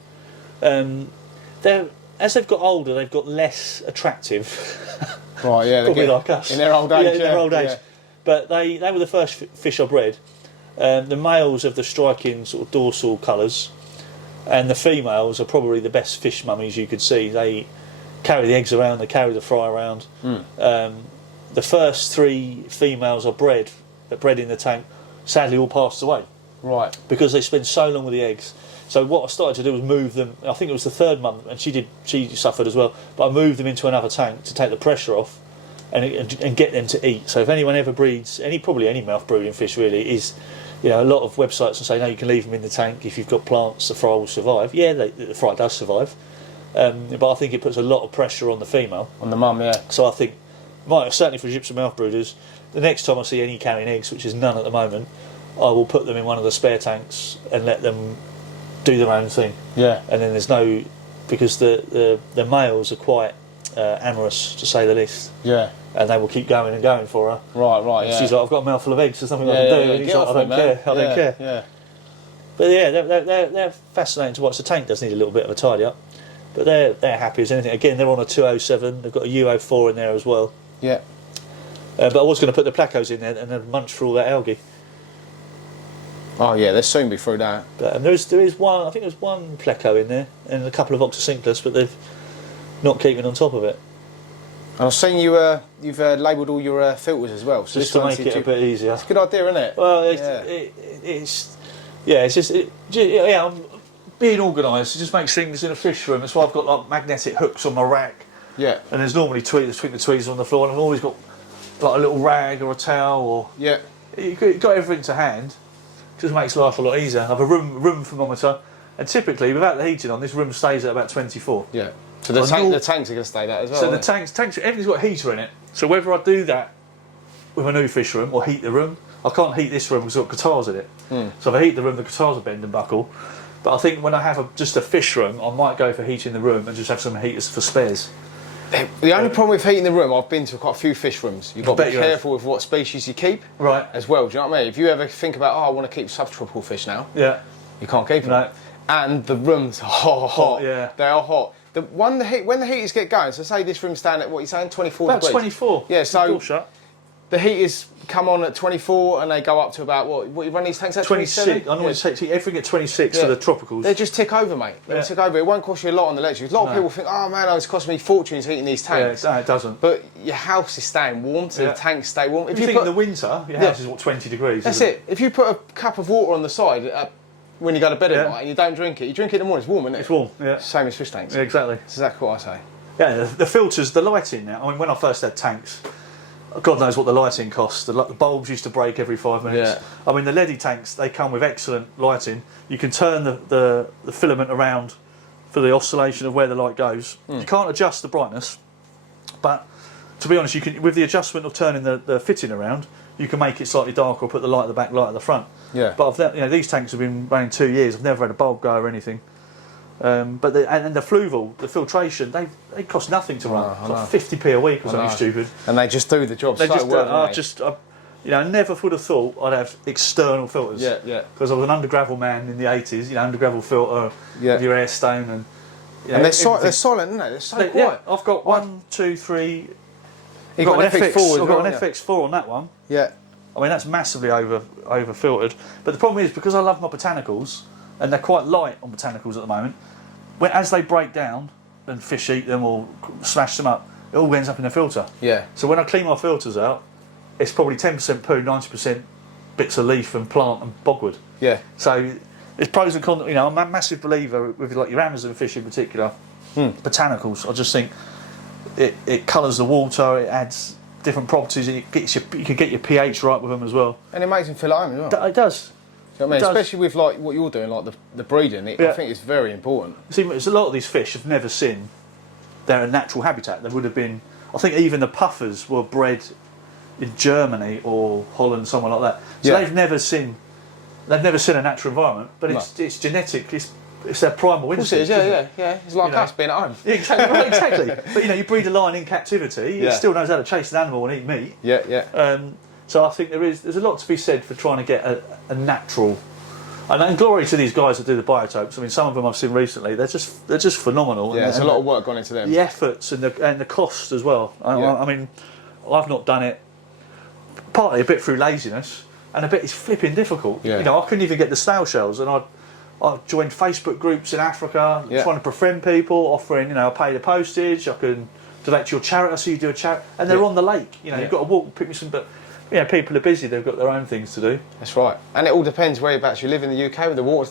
As they've got older, they've got less attractive. Right, yeah. Probably like us. In their old age. Yeah, in their old age. Yeah. But they were the first fish I bred. The males have the striking sort of dorsal colours, and the females are probably the best fish mummies you could see. They carry the eggs around, they carry the fry around. The first 3 females I bred in the tank sadly all passed away. Right. Because they spend so long with the eggs. So what I started to do was move them. I think it was the 3rd month, and she suffered as well. But I moved them into another tank to take the pressure off and get them to eat. So if anyone ever breeds probably any mouth brooding fish really is. A lot of websites will say no, you can leave them in the tank if you've got plants. The fry will survive. Yeah, the fry does survive, but I think it puts a lot of pressure on the female. On the mum, yeah. So I think, certainly for Egyptian mouth brooders, the next time I see any carrying eggs, which is none at the moment, I will put them in one of the spare tanks and let them do their own thing. Yeah. And then there's no, because the males are quite amorous, to say the least. Yeah. And they will keep going and going for her. Right, And yeah. she's like, I've got a mouthful of eggs, there's nothing I can do. And he's like, I don't care, I don't care. Yeah. But yeah, they're fascinating to watch. The tank does need a little bit of a tidy up, but they're happy as anything. Again, they're on a 207. They've got a UO4 in there as well. Yeah. But I was going to put the placos in there and then munch through all that algae. Oh yeah, they'll soon be through that. But there is one. I think there's one pleco in there and a couple of oxycinchus, but they've not keeping on top of it. And I've seen you've labelled all your filters as well. So just to make it a bit easier. It's a good idea, isn't it? Well, it's just I'm being organised. It just makes things in a fish room. That's why I've got like magnetic hooks on my rack. Yeah. And there's normally the tweezers on the floor, and I've always got like a little rag or a towel, or you've got everything to hand. Just makes life a lot easier. I have a room thermometer, and typically without the heating on, this room stays at about 24. Yeah. So the tanks are going to stay that as well. So the tanks, everything's got a heater in it. So whether I do that with a new fish room or heat the room, I can't heat this room because I've got guitars in it. So if I heat the room, the guitars will bend and buckle. But I think when I have just a fish room, I might go for heating the room and just have some heaters for spares. The only problem with heating the room, I've been to quite a few fish rooms. You've got to be careful with what species you keep, right? As well. Do you know what I mean? If you ever think about, I want to keep subtropical fish now, you can't keep them. No. And the rooms are hot. Yeah, they are hot. When the heaters get going, so say this room's down at what you're saying, 24 about degrees. 24. Yeah, so shut. The heaters come on at 24 and they go up to about what you run these tanks at 26. I normally take everything at 26 for the tropicals. They just tick over, mate. They'll tick over. It won't cost you a lot on the electric. A lot of people think, oh man, it's cost me fortunes heating these tanks. Yeah, no, it doesn't. But your house is staying warm, so the tanks stay warm. If you think in the winter, your house is what, 20 degrees. That's it. If you put a cup of water on the side when you go to bed at night and you don't drink it, you drink it in the morning, it's warm, isn't it? It's warm, yeah. Same as fish tanks. Yeah, exactly. That's exactly what I say. Yeah, the filters, the lighting now. I mean, when I first had tanks, God knows what the lighting costs. The bulbs used to break every 5 minutes. Yeah. I mean, the LED tanks, they come with excellent lighting. You can turn the filament around for the oscillation of where the light goes. You can't adjust the brightness, but to be honest, you can, with the adjustment of turning the fitting around, you can make it slightly darker or put the light at the back, light at the front. Yeah. But these tanks have been running 2 years. I've never had a bulb go or anything. But the Fluval, the filtration, they cost nothing to run. It's like 50p a week or something stupid. And they just do the job They so just, well. I never would have thought I'd have external filters. Yeah, yeah. Because I was an under-gravel man in the 80s. Under-gravel filter with your air stone and. And they're silent, aren't they? They're so quiet. Yeah, I've got 1, 2, 3. You've got an FX4. I've got an FX4 on that one. Yeah. I mean, that's massively over filtered. But the problem is, because I love my botanicals, and they're quite light on botanicals at the moment, as they break down and fish eat them or smash them up, it all ends up in the filter. Yeah. So when I clean my filters out, it's probably 10% poo, 90% bits of leaf and plant and bogwood. Yeah. So there's pros and cons. I'm a massive believer with like your Amazon fish in particular, botanicals. I just think it colours the water, it adds different properties, and you can get your pH right with them as well. And it makes them feel at home as well. It does. You know what I mean? Especially with like what you're doing, like the breeding, I think it's very important. See, a lot of these fish have never seen their natural habitat. They would have been, I think even the puffers were bred in Germany or Holland, somewhere like that. So they've never seen a natural environment, but it's genetic. It's their primal instinct. Yeah. It's like us being at home. Yeah, exactly. But you breed a lion in captivity. It still knows how to chase an animal and eat meat. Yeah. So I think there's a lot to be said for trying to get a natural, and glory to these guys that do the biotopes. I mean, some of them I've seen recently. They're just phenomenal. Yeah, there's a lot of work gone into them. The efforts and the cost as well. I mean, I've not done it partly a bit through laziness, and a bit it's flipping difficult. Yeah. I couldn't even get the snail shells, and I joined Facebook groups in Africa, trying to befriend people, offering, I pay the postage, I can donate to your charity, so you do a charity, and they're on the lake. You've got to walk, pick me some, but people are busy, they've got their own things to do. That's right. And it all depends whereabouts you live in the UK with the water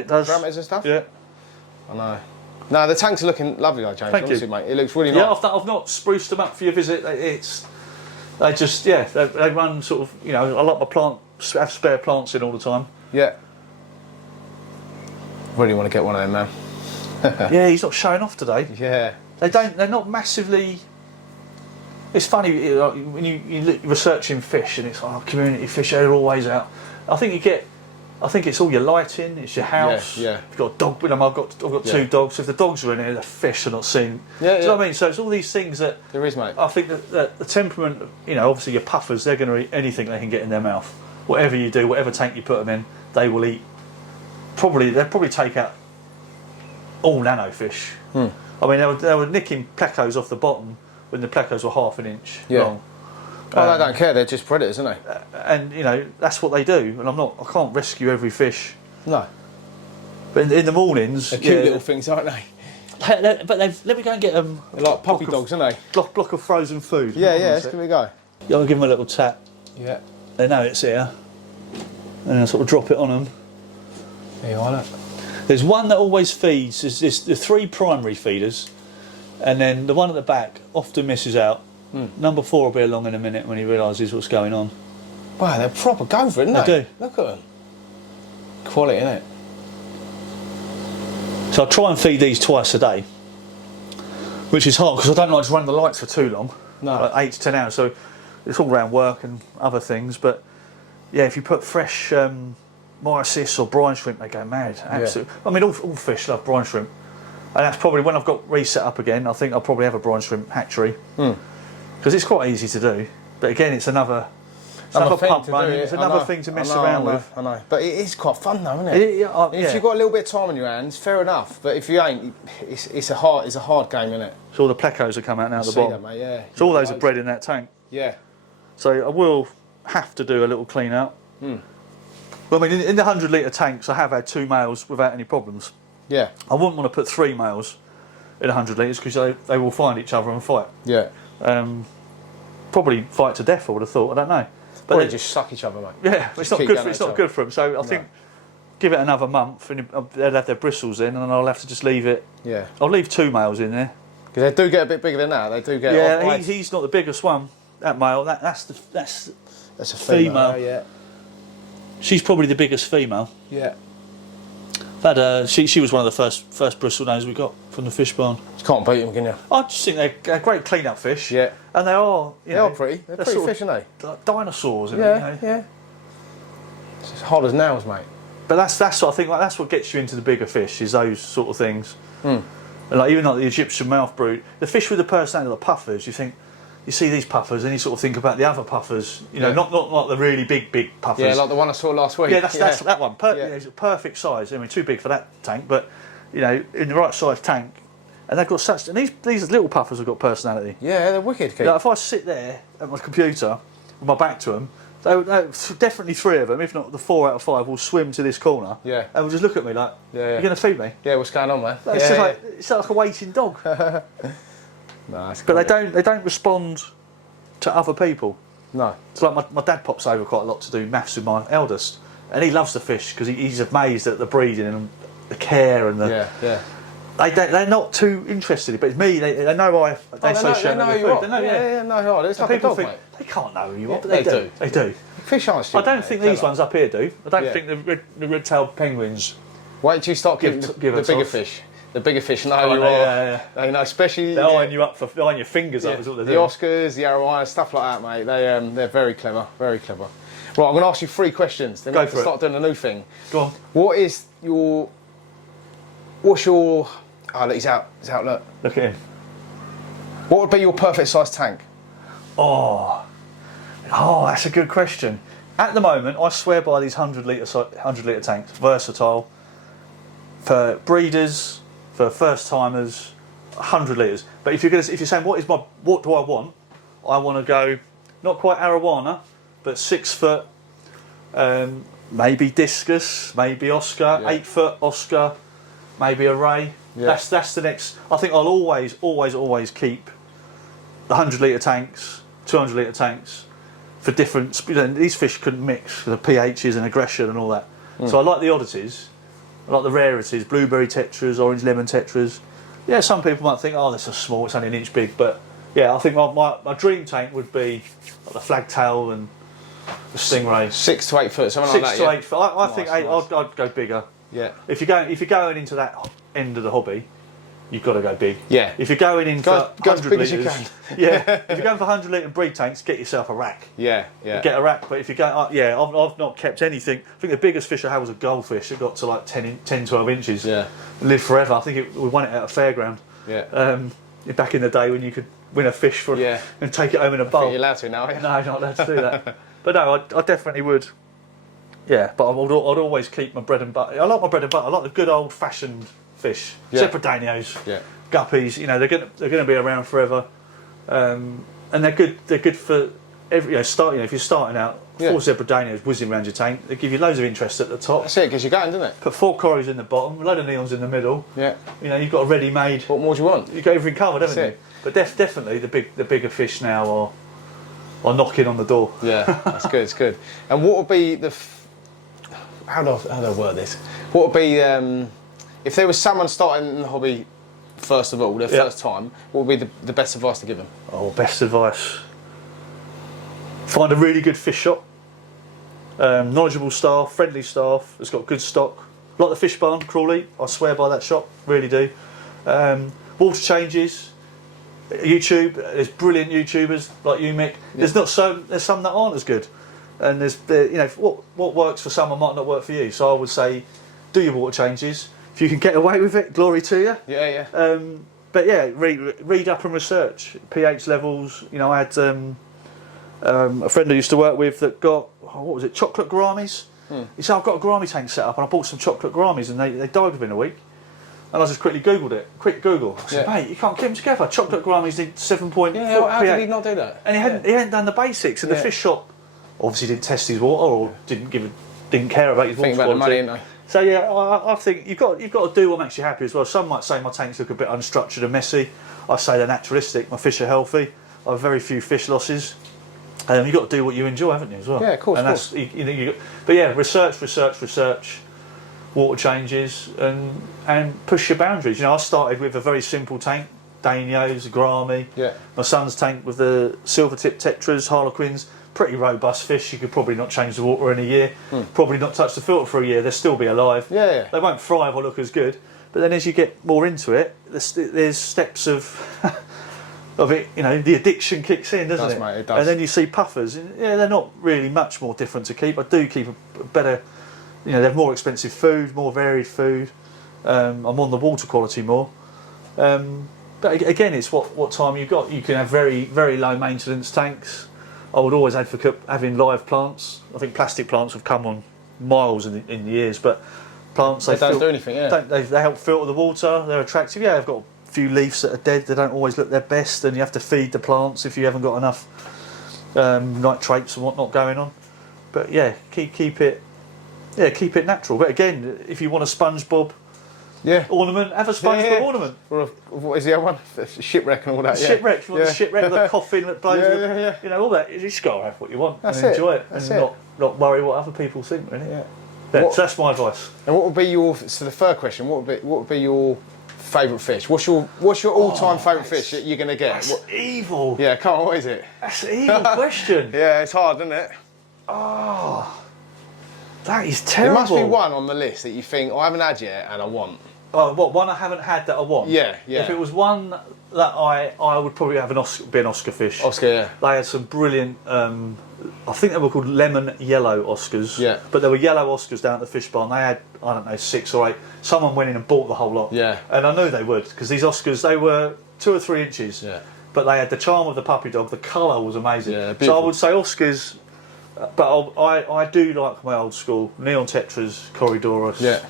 it does. parameters and stuff. Yeah. I know. No, the tanks are looking lovely, James. Thank honestly, you. Mate. It looks really nice. Yeah, I've not spruced them up for your visit. They just, they run sort of, I like my have spare plants in all the time. Yeah. Really want to get one of them, man. Yeah, he's not showing off today. Yeah. They're not massively. It's funny when you researching fish and it's community fish, they're always out. I think you get I think it's all your lighting, it's your house. Yeah. You've got a dog with them. I've got 2 dogs. If the dogs are in here, the fish are not seen. Yeah, Do you know what I mean? So it's all these things that there is, mate. I think that the temperament, you know, obviously your puffers, they're going to eat anything they can get in their mouth. Whatever you do, whatever tank you put them in, they will eat. They'll probably take out all nano fish. I mean, they were nicking plecos off the bottom when the plecos were half an inch long. Well, they don't care. They're just predators, aren't they? And you know that's what they do. And I can't rescue every fish. No. But in the mornings, they're cute little things, aren't they? But let me go and get them. They're like puppy dogs, aren't they? Block of frozen food. Yeah, let's give it a go. I'll give them a little tap. Yeah. They know it's here. And I'll sort of drop it on them. There you are, look. There's one that always feeds. There's the 3 primary feeders, and then the one at the back often misses out. Number 4 will be along in a minute when he realises what's going on. Wow, they're proper go for it, aren't they? They do. Look at them. Quality, innit? So I try and feed these twice a day, which is hard because I don't like to run the lights for too long. No. Like 8 to 10 hours. So it's all around work and other things. But yeah, if you put fresh mysis or brine shrimp, they go mad. Absolutely. I mean, all fish love brine shrimp. And that's probably when I've got reset up again, I think I'll probably have a brine shrimp hatchery. Because it's quite easy to do. But again, it's another pump running. It's another thing to mess around with. I know. But it is quite fun though, isn't it? If you've got a little bit of time on your hands, fair enough. But if you ain't, it's a hard game, isn't it? So all the plecos are coming out now at the bottom. That, mate, yeah. So all those are bred in that tank. Yeah. So I will have to do a little clean out. Well, I mean, in the 100 litre tanks, I have had 2 males without any problems. Yeah. I wouldn't want to put 3 males in 100 litres because they will find each other and fight. Yeah. Probably fight to death, I would have thought. I don't know. But they just suck each other, mate. Yeah, it's not good. It's not good for them. So I think give it another month, and they'll have their bristles in, and I'll have to just leave it. Yeah. I'll leave 2 males in there. Because they do get a bit bigger than that. They do get. Yeah, he's not the biggest one. That male. That's a female. Yeah. She's probably the biggest female. Yeah. But she was one of the first bristle nose we got from the fish barn. You can't beat them, can you? I just think they're great clean-up fish. Yeah. And they are. They are pretty. They're pretty fish, aren't they? Like dinosaurs. Yeah. Yeah. It's as hard as nails, mate. But that's what I think. Like that's what gets you into the bigger fish. Is those sort of things. And like even like the Egyptian mouth brood, the fish with the personality, the puffers. You see these puffers, and you sort of think about the other puffers. You know, not the really big puffers. Yeah, like the one I saw last week. Yeah, that's that one. It's a perfect size. I mean, too big for that tank, but you know, in the right size tank. And they've got such. And these little puffers have got personality. Yeah, they're wicked. Like if I sit there at my computer with my back to them, definitely 3 of them, if not the 4 out of 5, will swim to this corner. Yeah. And will just look at me like, "You're going to feed me?" Yeah, what's going on, man? It's like a waiting dog. No, but they don't respond to other people. No. It's like my dad pops over quite a lot to do maths with my eldest, and he loves the fish because he's amazed at the breeding and the care and the. Yeah. They're not too interested, but it's me. They know they know you are. Yeah, no, it's like a dog, mate. They can't know who you are, but they do. They do. Fish aren't stupid. I don't think these ones up here do. I don't think the red-tailed penguins. Wait till you start giving the bigger fish. The bigger fish know who you are. Yeah. They know, especially they're eyeing you up for eyeing your fingers up. Is what they're doing. The Oscars, the Arrow stuff like that, mate. They're very clever, very clever. Right, I'm going to ask you 3 questions. Then we're going to start doing a new thing. Go on. What's your? Oh, look, he's out. Look. Look at him. What would be your perfect size tank? Oh, that's a good question. At the moment, I swear by these 100 litre tanks. Versatile for breeders, for first timers, 100 litres. But if you're saying what do I want? I want to go not quite arowana, but 6 foot, maybe discus, maybe Oscar, 8 foot Oscar, maybe a ray. Yeah. That's the next. I think I'll always keep the 100 litre tanks, 200 litre tanks for different. These fish couldn't mix the pHs and aggression and all that. So I like the oddities. I like the rarities, blueberry tetras, orange lemon tetras. Yeah, some people might think, oh, they're so small, it's only an inch big. But yeah, I think my dream tank would be like the flagtail and the stingray. 6 to 8 foot, something like that. 6 to 8 foot. I think 8. I'd go bigger. Yeah. If you're going into that end of the hobby, you've got to go big. Yeah. If you're going in Go for as 100 big as you litres, can. yeah. If you're going for 100 litre breed tanks, get yourself a rack. Yeah. Get a rack. But if you go, I've not kept anything. I think the biggest fish I had was a goldfish. It got to like 10, 12 inches. Yeah. It lived forever. I think we won it at a fairground. Yeah. Back in the day when you could win a fish and take it home in a bowl. You're allowed to now, yeah? No, not allowed to do that. But no, I definitely would. Yeah, but I'd always keep my bread and butter. I like my bread and butter. I like the good old fashioned fish. Yeah. Sepradanios, Yeah. guppies. You know, they're gonna be around forever, and they're good. They're good for every. If you're starting out, 4 Zebradanios whizzing around your tank. They give you loads of interest at the top. That's it, because you're going, doesn't it? Put 4 cories in the bottom, a load of neons in the middle. Yeah. You know, you've got a ready-made. What more do you want? You've got everything covered, haven't That's you? But definitely the bigger fish now are knocking on the door. Yeah, that's good. It's good. And what would be the? How do I word this? What would be if there was someone starting in the hobby first of all, their first time? What would be the best advice to give them? Oh, best advice. Find a really good fish shop. Knowledgeable staff, friendly staff that's got good stock. Like the Fish Barn, Crawley, I swear by that shop, really do. Water changes, YouTube, there's brilliant YouTubers like you, Mick. There's some that aren't as good. And what works for someone might not work for you. So I would say, do your water changes. If you can get away with it, glory to you. Yeah. But yeah, read up and research pH levels. You know, I had a friend I used to work with that got chocolate gouramis. He said, I've got a gourami tank set up and I bought some chocolate gouramis and they died within a week. And I just quickly googled it. Quick Google. I said, mate, you can't keep them together. Chocolate gouramis need 7.4 how pH. did he not do that? And he hadn't done the basics. And the fish shop obviously didn't test his water or didn't care about his water Think about quality. the money, ain't they? So yeah, I think you've got to do what makes you happy as well. Some might say my tanks look a bit unstructured and messy. I say they're naturalistic. My fish are healthy. I have very few fish losses. You've got to do what you enjoy, haven't you, as well? Yeah, of course. And that's but yeah, research, water changes, and push your boundaries. You know, I started with a very simple tank, Danios, Gourami. Yeah. My son's tank with the silver tip tetras, harlequins. Pretty robust fish. You could probably not change the water in a year. Probably not touch the filter for a year. They'll still be alive. Yeah. They won't thrive or look as good. But then as you get more into it, there's steps of it. You know, the addiction kicks in, doesn't it? Mate, it does. And then you see puffers. And yeah, they're not really much more different to keep. I do keep a better. You know, they have more expensive food, more varied food. I'm on the water quality more. But again, it's what time you've got. You can have very, very low maintenance tanks. I would always advocate having live plants. I think plastic plants have come on miles in the years, but plants They don't do anything, they help filter the water. They're attractive. Yeah, they've got a few leaves that are dead. They don't always look their best, and you have to feed the plants if you haven't got enough nitrates and whatnot going on. But yeah, keep it natural. But again, if you want a SpongeBob ornament, have a SpongeBob ornament. Or what is the other one? Shipwreck and all that. Shipwreck. If you want the shipwreck with a coffin that blows. You know, all that. You just got to have what you want and enjoy it, and not worry what other people think. Really. Yeah. So that's my advice. And what would be your? So the third question. What would be your favourite fish? What's your all-time favourite fish that you're gonna get? That's evil. Yeah, come on. What is it? That's an evil question. Yeah, it's hard, isn't it? Oh, that is terrible. There must be one on the list that you think I haven't had yet and I want. Oh, what one I haven't had that I want? Yeah. If it was one that I would probably have be an Oscar fish. Oscar, yeah. They had some brilliant. I think they were called lemon yellow Oscars. Yeah. But there were yellow Oscars down at the fish barn. They had, I don't know, 6 or 8. Someone went in and bought the whole lot. Yeah. And I knew they would, because these Oscars, they were 2 or 3 inches. Yeah. But they had the charm of the puppy dog. The colour was amazing. Yeah, so beautiful. I would say Oscars. But I do like my old school neon tetras, Corridoras. Yeah.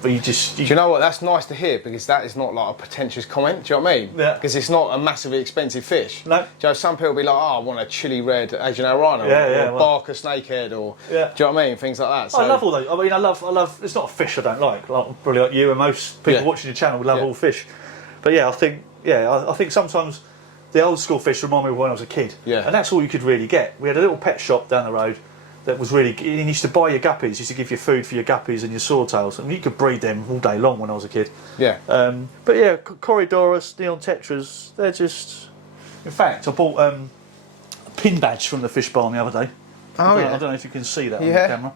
But you Do you know what? That's nice to hear, because that is not like a pretentious comment. Do you know what I mean? Yeah. Because it's not a massively expensive fish. No. Do you know, some people be like, oh, I want a chili red Asian Arana or Barker snakehead or do you know what I mean? Things like that. So, I love all those. I mean, I love. It's not a fish I don't like. Probably like you and most people watching your channel love all fish. But yeah, I think sometimes the old school fish remind me of when I was a kid. Yeah. And that's all you could really get. We had a little pet shop down the road that was really. You used to buy your guppies. Used to give you food for your guppies and your swordtails, and you could breed them all day long when I was a kid. Yeah. But yeah, Corridoras, neon tetras. They're just. In fact, I bought a pin badge from the fish barn the other day. Oh, I don't know if you can see that on the camera.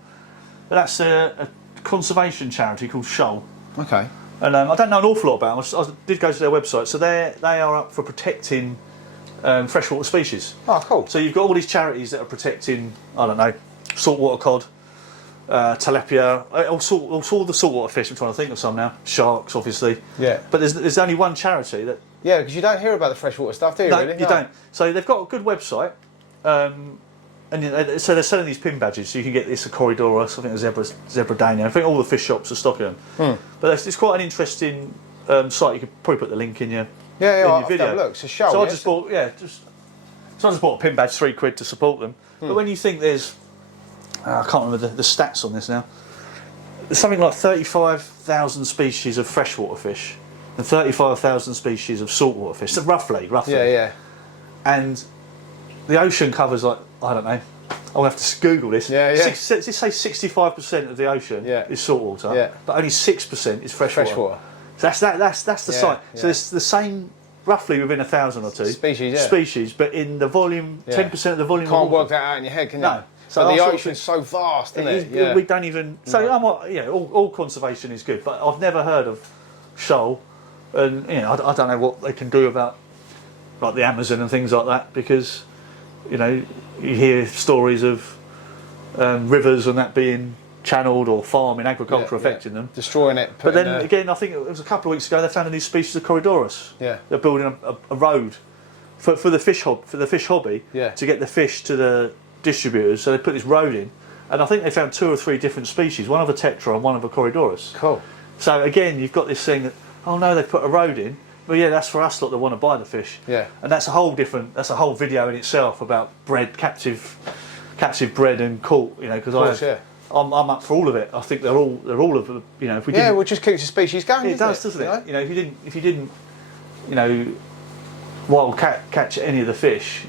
But that's a conservation charity called Shoal. Okay. And I don't know an awful lot about them. I did go to their website, so they are up for protecting freshwater species. Oh, cool. So you've got all these charities that are protecting, I don't know, saltwater cod, tilapia, all the saltwater fish. I'm trying to think of some now. Sharks, obviously. Yeah. But there's only one charity that. Yeah, because you don't hear about the freshwater stuff, do you? No, really? you don't. So they've got a good website, and so they're selling these pin badges. So you can get this a Corridorus, I think a Zebradania. I think all the fish shops are stocking them. But it's quite an interesting site. You could probably put the link in your your video. Look, it's a show. So I just bought I just bought a pin badge, £3 to support them. But when you think there's, I can't remember the stats on this now. There's something like 35,000 species of freshwater fish and 35,000 species of saltwater fish. So roughly. Yeah. And the ocean covers like, I don't know, I'll have to Google this. Let's say 65% of the ocean is saltwater, but only 6% is freshwater. So that's the site. So there's the same, roughly within 1,000 or two species, but in the volume, 10% of the volume. Can't work that out in your head, can you? No. So the ocean's so vast, isn't it? We don't even. So all conservation is good, but I've never heard of shoal, and I don't know what they can do about like the Amazon and things like that, because you hear stories of rivers and that being channeled or farming agriculture affecting them, destroying it. But then again, I think it was a couple of weeks ago they found a new species of Corridorus. Yeah, they're building a road for the fish hobby to get the fish to the distributors. So they put this road in, and I think they found 2 or 3 different species, one of a tetra and one of a Corridorus. Cool. So again, you've got this thing that, oh no, they put a road in. Well, yeah, that's for us lot that want to buy the fish. Yeah. And that's a whole video in itself about captive bred and caught. Because I'm up for all of it. I think they're all of if we we'll just keep the species going. It does, doesn't it? If you didn't wild catch any of the fish,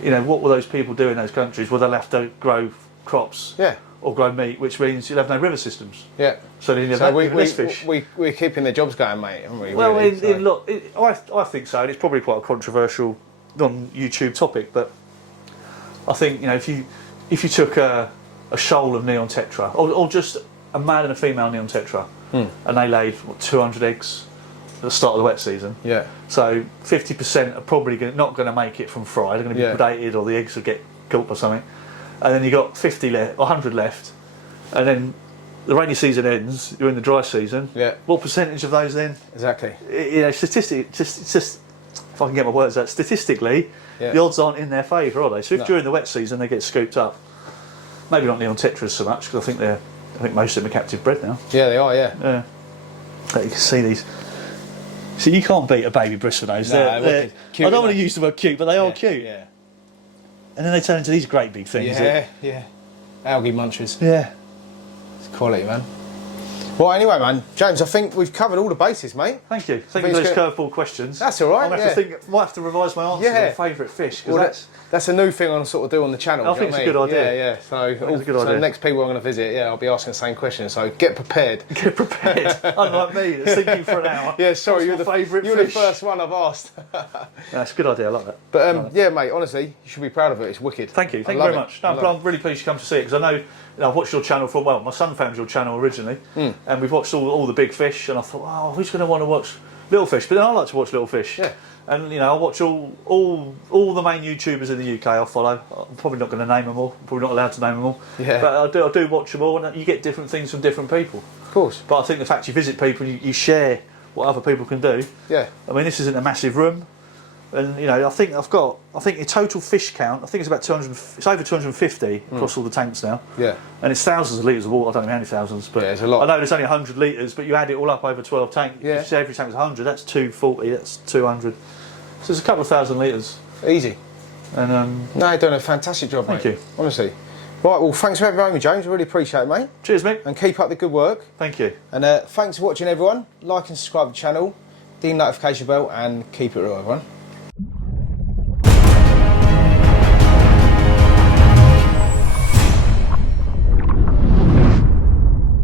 what will those people do in those countries? Well, they'll have to grow crops. Yeah. Or grow meat, which means you'll have no river systems. Yeah. So then you'll have less fish. We're keeping the jobs going, mate, aren't we? Well, really, I think so, and it's probably quite a controversial non-YouTube topic, but I think if you took a shoal of neon tetra, or just a male and a female neon tetra, and they laid 200 eggs at the start of the wet season. Yeah. So 50% are probably not going to make it from fry. They're going to be predated, or the eggs will get caught or something. And then you got 50 left, 100 left, and then the rainy season ends. You're in the dry season. Yeah. What percentage of those then? Exactly. Just if I can get my words out, statistically, the odds aren't in their favour, are they? So if during the wet season they get scooped up, maybe not neon tetras so much, because I think most of them are captive bred now. Yeah, they are. Yeah. But you can see these. So you can't beat a baby bristlenose. No, I don't want to use the word cute, but they are cute. Yeah. And then they turn into these great big things. Yeah. Algae munchers. Yeah. It's quality, man. Well, anyway, man, James, I think we've covered all the bases, mate. Thank you. Thank you for those curveball questions. That's all right. Might have to revise my answers on favourite fish. Well, that's a new thing I'm sort of do on the channel. I think it's a good idea. Yeah. So the next people I'm going to visit, I'll be asking the same question. So get prepared. Get prepared. Unlike me, that's thinking for an hour. Yeah, sorry, you're the first one I've asked. That's a good idea. I like that. But mate, honestly, you should be proud of it. It's wicked. Thank you. Thank you very much. No, I'm really pleased you come to see it, because I know I've watched your channel for a while. My son found your channel originally, and we've watched all the big fish, and I thought, oh, who's going to want to watch little fish? But then I like to watch little fish. Yeah. And I watch all the main YouTubers in the UK. I follow. I'm probably not going to name them all. I'm probably not allowed to name them all. Yeah. But I do watch them all, and you get different things from different people. Of course. But I think the fact you visit people, and you share what other people can do. Yeah. I mean, this isn't a massive room, and I think the total fish count. I think it's about 200. It's over 250 across all the tanks now. Yeah. And it's thousands of litres of water. I don't know how many thousands, but it's a lot. I know there's only 100 litres, but you add it all up over 12 tanks. Yeah. If you say every tank was 100, that's 240. That's 200. So it's a couple of thousand litres. Easy. And no, you're doing a fantastic job, mate. Thank you. Honestly. Right, well, thanks for having me, James. I really appreciate it, mate. Cheers, mate. And keep up the good work. Thank you. And thanks for watching, everyone. Like and subscribe to the channel, ding the notification bell, and keep it real, everyone.